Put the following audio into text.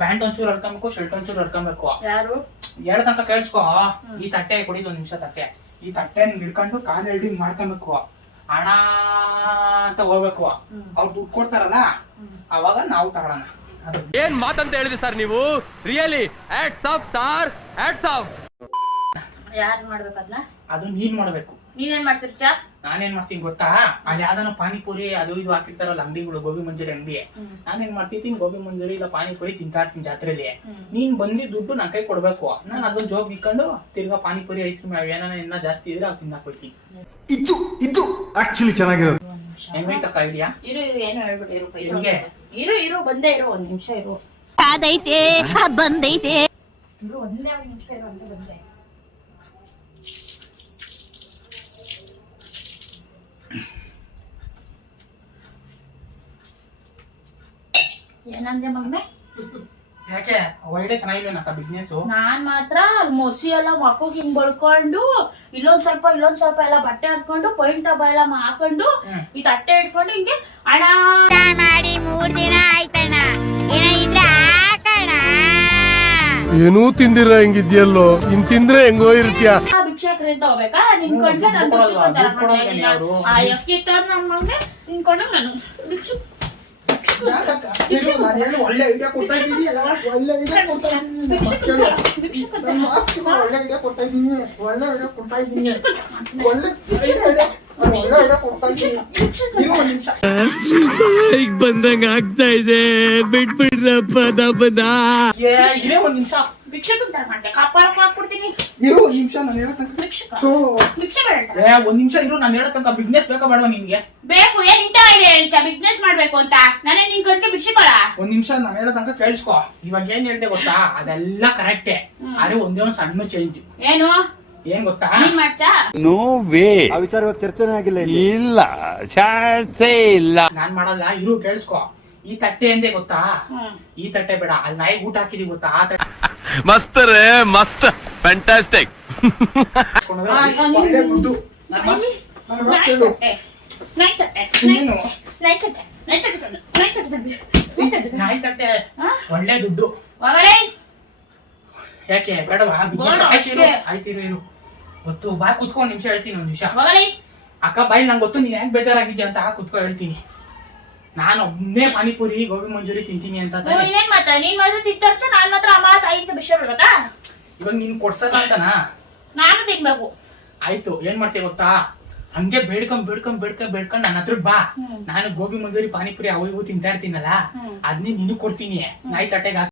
Pant ಒಂಚೂರು ಹರ್ಕೊಬೇಕು, shirt ಒಂಚೂರು ಹರ್ಕೊಬೇಕು. ಯಾರು ಹೇಳ್ತಂತ ಕೇಳಿಸ್ಕೊ. ಈ ತಟ್ಟೆ ಕೊಡಿದ್ 1 ನಿಮಿಷ ತಟ್ಟೆ. ಈ ತಟ್ಟೆ ನಿಂಗೆ ಹಿಡ್ಕೊಂಡು ಕಾಲ್ ಎಲ್ಡಿಂಗ್ ಮಾಡ್ಕೊಬೇಕು. ಹಣ ಅಂತ ಹೋಗ್ಬೇಕು. ಅವ್ರು ದುಡ್ಡು ಕೊಡ್ತಾರಲ್ಲ ಅವಾಗ ನಾವು ತಗೊಳ್ಳೋಣ. ಏನ್ ಮಾತಂತ ಹೇಳಿದ್ರಿ ಸರ್ ನೀವು? Really hats off sir, hats off. ಯಾರು ಮಾಡ್ಬೇಕದ್ನ? ಅದು ನೀನ್ ಮಾಡ್ಬೇಕು. ನೀವೇನ್ ಮಾಡ್ತಿರ್ಚ? ನಾನೇನ್ ಮಾಡ್ತೀನಿ ಗೊತ್ತಾ, ಅಲ್ಲಿ ಯಾವ್ದಾನ ಪಾನಿಪುರಿ ಅದು ಇದು ಹಾಕಿರ್ತಾರಲ್ಲ ಅಂಗಡಿಗಳು, ಗೋಬಿ ಮಂಚೂರಿ ಅಂಗಡಿ, ನಾನೇನ್ ಮಾಡ್ತಿರ್ತೀನಿ ಗೋಬಿ ಮಂಚೂರಿ ಇಲ್ಲ ಪಾನಿಪುರಿ ತಿಂತಾ ಇರ್ತೀನಿ ಜಾತ್ರೆಲಿ. ನೀನ್ ಬಂದಿ ದುಡ್ಡು ನನ್ ಕೈ ಕೊಡ್ಬೇಕು. ನಾನು ಅದನ್ನ ಜೋಬ್ ಇಕ್ಕೊಂಡು ತಿರ್ಗಾ ಪಾನಿಪುರಿ ಐಸ್ ಕ್ರೀಮ್ ಏನಾನ ಇನ್ನ ಜಾಸ್ತಿ ಇದ್ರೆ ಅವ್ ತಿನ್ನಕ್ ಕೊಡ್ತೀನಿ. ಇದು ಆಕ್ಚುಲಿ ಚೆನ್ನಾಗಿರೋದು. ಹೆಂಗೈತಕ್ಕ ಐಡಿಯಾ? ಇರು ಏನು ಹೇಳ್ಬಿಟ್ಟು ಹೆಂಗೆ? ಇರು ಬಂದೇ ಇರು 1 ನಿಮಿಷ ಇರು. ಅದೈತೆ ಬಂದೈತೆ. ಇರು ಒಂದೇ 1 ನಿಮಿಷ ಇರು ಅಂತ ಬಂದೆ. ಏನಂದೆ ಮಗ್ನೆ? ಯಾಕೆ ಐಡಿಯಾ ಚೆನ್ನಾಗಿಲ್ವೇನಕ್ಕ ಬಿಸ್ನೆಸ್? ನಾನ್ ಮಾತ್ರ ಮೊಸಿ ಎಲ್ಲ ಮಕ್ಕಳಿಗೆ ಹಿಂಗ್ ಬಳ್ಕೊಂಡು ಇಲ್ಲೊಂದ್ ಸ್ವಲ್ಪ ಎಲ್ಲ ಬಟ್ಟೆ ಹಾಕೊಂಡು ಪೈಂಟ್ ಡಬ್ಬ ಎಲ್ಲ ಹಾಕೊಂಡು ಈ ತಟ್ಟೆ ಇಟ್ಕೊಂಡು ಹಿಂಗೆ ಹಣ ಮಾಡಿ 3 ದಿನ ಆಯ್ತಣ್ಣ, ಏನಿದ್ರೆ ಹಾಕಣ. ಏನೂ ತಿಂದಿರ ಹೆಂಗಿದ್ಯಲ್ಲೋ, ಇನ್ ತಿಂದ್ರೆ ಹೆಂಗೋ ಇರ್ತೀಯ. ಭಿಕ್ಷಾಕ್ರಿ ಅಂತ ಹೋಗ್ಬೇಕಾ? ನಿನ್ಕೊಂಡ್ರೆ ನಾನು ಆ ಅಕ್ಕಿ ತರ ನನ್ ಮಗ್ನೆ ನಿನ್ಕೊಂಡು ನಾನು ಭಿಕ್ಷು. ಒಳ್ಳೆ ಐಡಿಯಾ ಕೊಡ್ತಾ ಇದ್ದೀನಿ. ಈಗ ಬಂದಂಗ ಆಗ್ತಾ ಇದೆ, ಬಿಟ್ಬಿಡ್ರಪ್ಪ ನಮ್ಮನ್ನ. 1 ನಿಮಿಷ ಭಿಕ್ಷಕ ಕಾಪಾಡ ಹಾಕ್ಬಿಡ್ತೀನಿ. ಇರು 1 ನಿಮಿಷ ನಾನು ಹೇಳತಂಕ. ಭಿಕ್ಷೆ ಬೇಡ. 1 ನಿಮಿಷ ಇರು ನಾನು ಹೇಳತಂಕ. ಬಿಸ್ನೆಸ್ ಬೇಕಾ ಬೇಡವಾ ನಿಮ್ಗೆ? ಬೇಕು. ಏನ್ ಇಂತ ಇದೆ ಬಿಸ್ನೆಸ್ ಮಾಡ್ಬೇಕು ಅಂತ? ನಾನೇ ನಿನ್ ಗಂಟೆ ಭಿಕ್ಷೆ ಕೊಡ. 1 ನಿಮಿಷ ನಾನು ಹೇಳತಂಕ ಕೇಳಿಸ್ಕೊ. ಇವಾಗ ಏನ್ ಹೇಳ್ದೆ ಗೊತ್ತಾ, ಅದೆಲ್ಲ ಕರೆಕ್ಟೇ. ಆದ್ರೆ ಒಂದೇ ಒಂದ್ ಸಣ್ಣ ಚೇಂಜ್. ಏನು? ಏನ್ ಗೊತ್ತಾ? ನೀನ್ ಮಾಡ್ಚಾ? No way. ಆ ವಿಚಾರವಾಗಿ ಚರ್ಚೆನೇ ಆಗಿಲ್ಲ. ಇಲ್ಲ, ಚಾನ್ಸೇ ಇಲ್ಲ. ನಾನ್ ಮಾಡಲ್ಲ. ಇರು ಕೇಳಿಸ್ಕೊ. ಈ ತಟ್ಟೆ ಎಂದೇ ಗೊತ್ತಾ? ಈ ತಟ್ಟೆ ಬೇಡ, ಅಲ್ಲಿ ನಾಯಿಗೆ ಊಟ ಹಾಕಿದೀವಿ ಗೊತ್ತಾ? ಆ ತಟ್ಟೆ ಮಸ್ತ್ ರೇ, ಮಸ್ತ್, ಫ್ಯಾಂಟಾಸ್ಟಿಕ್. ನಾಯಿ ತಟ್ಟೆ ಒಳ್ಳೆ ದುಡ್ಡು. ಯಾಕೆ ಬೇಡವಾ? ಆಯ್ತಿರು ಇರು ಗೊತ್ತು. ಬಾ ಕುತ್ಕೊ 1 ನಿಮಿಷ ಹೇಳ್ತೀನಿ. 1 ನಿಮಿಷ ಅಕ್ಕ ಬಾಯಿ. ನಂಗೆ ಗೊತ್ತು ನೀನ್ ಯಾಕೆ ಬೇಜಾರಾಗಿದ್ಯಾ ಅಂತ. ಕುತ್ಕೊ ಹೇಳ್ತೀನಿ. ನಾನು ಒಬ್ಬನೇ ಪಾನಿಪುರಿ ಗೋಬಿ ಮಂಚೂರಿ ತಿಂತೀನಿ ಅಂತ. ನೀನ್ ಮಾತ್ರ ತಿಂತ ನಾನ್ ಮಾತ್ರ ಅಮ್ಮ ತಾಯಿ ವಿಷಯ ಬಿಡ್ಬೇಕಾ? ಇವಾಗ ನೀನ್ ಕೊಡ್ಸದ ಅಂತನಾ? ನಾನು ತಿನ್ಬೇಕು. ಆಯ್ತು. ಏನ್ ಮಾಡ್ತೀಯ ಗೊತ್ತಾ, ಹಂಗೆ ಬೇಡ್ಕೊಂಡ್ ನನ್ನ ಹತ್ರ ಬಾ. ನಾನು ಗೋಬಿ ಮಂಚೂರಿ ಪಾನಿಪುರಿ ಅವು ಇವು ತಿಂತಾ ಇರ್ತೀನಲ್ಲ, ಅದನ್ನೇ ನೀನು ಕೊಡ್ತೀನಿ ನಾಯಿ ತಟ್ಟೆಗೆ.